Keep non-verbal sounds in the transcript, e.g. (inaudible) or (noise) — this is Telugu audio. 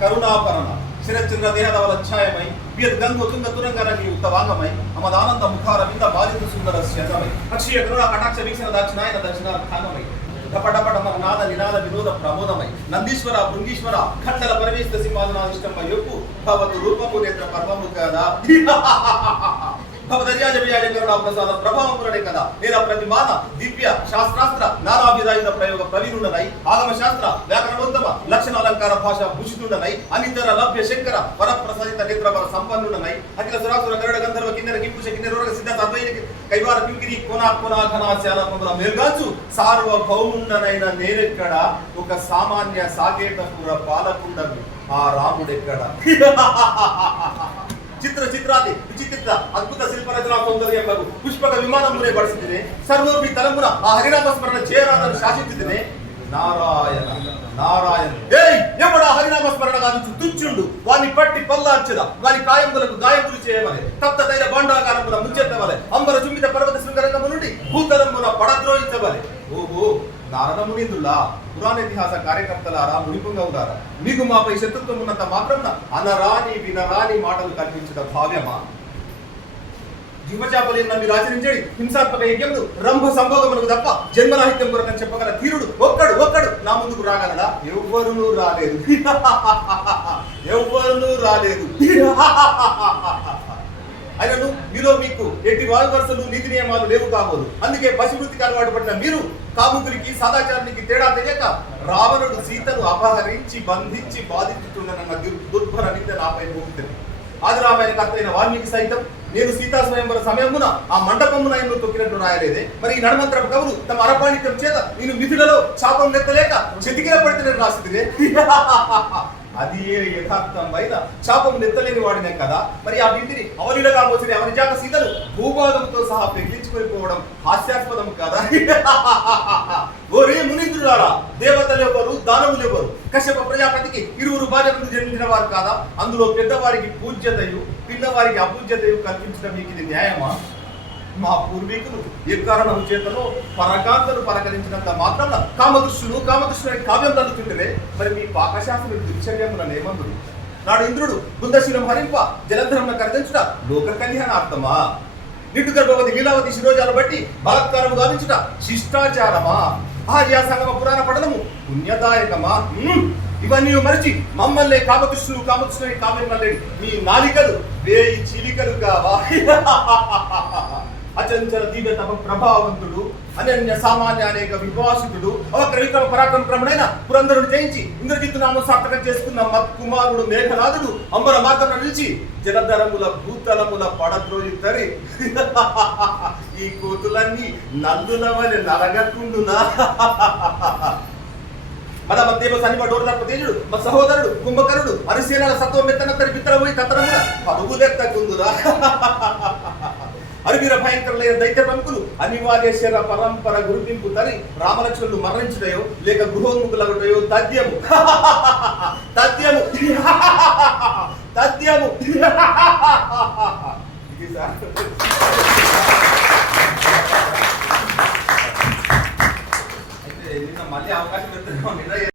కరుణాపరణ శిరచంద్ర దేహదవల ఛాయమై వియత్ గంగు తుంగ తురంగరగి ఉత్తవాంగమై అమదానంద ముఖార వింద బాలిత సుందర శతమై అక్షయ కరుణ కటాక్ష వీక్షణ దక్షిణాయన దక్షిణ ఖానమై డపడపడ మన నాద నినాద వినోద ప్రమోదమై నందీశ్వర భృంగీశ్వర ఖండల పరమేశ్వర సింహాసనాధిష్టంపై యొప్పు భవతు రూపము నేత్ర పర్వము కదా. భవదర్యాజ విజయ కరుణా ప్రసాద ప్రభావములనే కదా. నేను ప్రతిమాన దివ్య శాస్త్రాస్త్ర నానావిధాయుధ ప్రయోగ ప్రవీణుడనై ఆగమ శాస్త్ర వ్యాకరణోత్తమ లక్షణ అలంకార భాష భూషితుండనై అనితర లభ్య శంకర వరప్రసదిత నేత్రవర సంపన్నుడనై అఖిల సురాసుర గరుడ గంధర్వ కిన్నెర కింపుష కిన్నెరోగ సిద్ధాంత అద్వైత కైవార పింకిరి కొన కోనా ఘనా పొందల మేల్గాంచు సార్వభౌముండనైన నేనెక్కడ? ఒక సామాన్య సాకేతపుర పాలకుండను ఆ రాముడెక్కడ? (laughs) చిత్ర చిత్రాది విచిత్ర అద్భుత శిల్ప రచనా సౌందర్యములకు పుష్పక విమానమునే పడిసిందినే సర్వోపి తలమున ఆ హరినామ స్మరణ చేయరాదని శాసించితినే నారాయణ నారాయణ. ఏయ్ ఎవడా హరినామ స్మరణ గావించు? తుచ్చుండు. వాని పట్టి పల్లార్చద? వాని కాయములకు గాయములు చేయవలె తప్త తైల బాండాకారమున ముంచెత్తవలె. అంబర చుమ్మిత పర్వత శృంగరంగము నుండి భూతలమున పడద్రోయించవలె ఓహో నారద మునిందులా పురాణ ఇతిహాస కార్యకర్తలారా మునిపుంగవులారా మీకు మాపై శత్రుత్వం ఉన్నంత మాత్రం అనరాని వినరాని మాటలు కల్పించడం భావ్యమా? జీవచాపలేని మీరు ఆచరించండి హింసాత్మక యజ్ఞములు రంభ సంభోగములకు తప్ప జన్మరాహిత్యం కొరకని చెప్పగల తీరుడు ఒక్కడు ఒక్కడు నా ముందుకు రాగలడా? ఎవ్వరునూ రాలేదు. ఎవ్వరునూ రాలేదు. అయినను మీలో మీకు ఎట్టి వాయువరసలు నీతి నియమాలు లేవు కాబోదు అందుకే పశువృత్తికి అలవాటు పడిన మీరు కాముకులకి సదాచారానికి తేడా తెలియక రావణుడు సీతను అపహరించి బంధించి బాధించుతుండనన్న దుర్భర నింద నాపై పోతుంది ఆదిరామాయణ కర్తైన వాల్మీకి సైతం నేను సీతా స్వయంవర సమయమున ఆ మండపమున ఆయన తొక్కినట్టు రాయలేదే. మరి ఈ నడమంత్ర కవులు తమ అరపాణిత్యం చేత నేను మిథులలో శాపం నెత్తలేక చెతికిల పడితే నేను అది ఏ యథార్థం యథార్థమైన శాపం నెత్తలేని వాడినే కదా. మరి ఆ వింటిని అవలీలగా మోసిన ఎవరి జాత సీతలు భూభాగంతో సహా పెళ్ళి పోవడం హాస్యాస్పదం కదా? (laughs) ఓరే మునీంద్రులారా దేవతలు ఎవరు దానవులు ఎవరు? కశ్యప ప్రజాపతికి ఇరువురు భార్యలను జన్మించిన వారు కాదా? అందులో పెద్దవారికి పూజ్యతయు పిల్లవారికి అపూజ్యతయు కల్పించడం మీకు ఇది న్యాయమా? మా పూర్వీకులు ఏ కారణం చేతలో పరకాంతను పరకరించినంత మాత్రం కామదృష్టులు కామదృష్టులని కావ్యం తల్లుతుంటే మరి మీ పాకశాస్త్రులు దుర్చర్యమున నేమందుడు నాడు ఇంద్రుడు బృందశిరం హరింప జలధరమున కరిదించుట లోక కళ్యాణార్థమా నిండు గర్భవతి లీలావతి శిరోజాలు బట్టి బలత్కారము గావించుట శిష్టాచారమా? ఆర్యా సంగమ పురాణ పఠనము పుణ్యదాయకమా? హ్మ్. ఇవన్నీ మరచి మమ్మల్ని కామకృష్ణులు కామకృష్ణుని కావ్యం మీ నాలికలు వేయి చిలికలు కావా (laughs) అచంచల దివ్య తమ ప్రభావంతుడు అనన్య సామాన్య అనేక విభాషితుడు అవక్ర విక్రమ పరాక్రమ పురంధరుడు జయించి ఇంద్రజిత్తు నామ సార్థకం చేసుకున్న మత్ కుమారుడు మేఘనాథుడు అంబర మార్గం నిలిచి జలధరముల భూతలముల పడద్రోయుతరి. (laughs) ఈ కోతులన్నీ నల్లుల వలె నరగకుండునా? (laughs) మన మధ్య సన్నిప డోర్దర్ప తేజుడు మా సహోదరుడు కుంభకరుడు అరిసేనల సత్వం తరి పిత్తల పోయి కత్తనమున పరుగులెత్తకుందురా (laughs) అరివీర భయంకరులైన దైత్య ప్రముఖులు అనివార్యశర పరంపర గుర్తింపు తరి రామలక్ష్మణులు మరణించడయో లేక గృహోన్ముఖులగుటయో తథ్యము (laughs) తథ్యము (laughs) తథ్యము (laughs) ఇది సార్.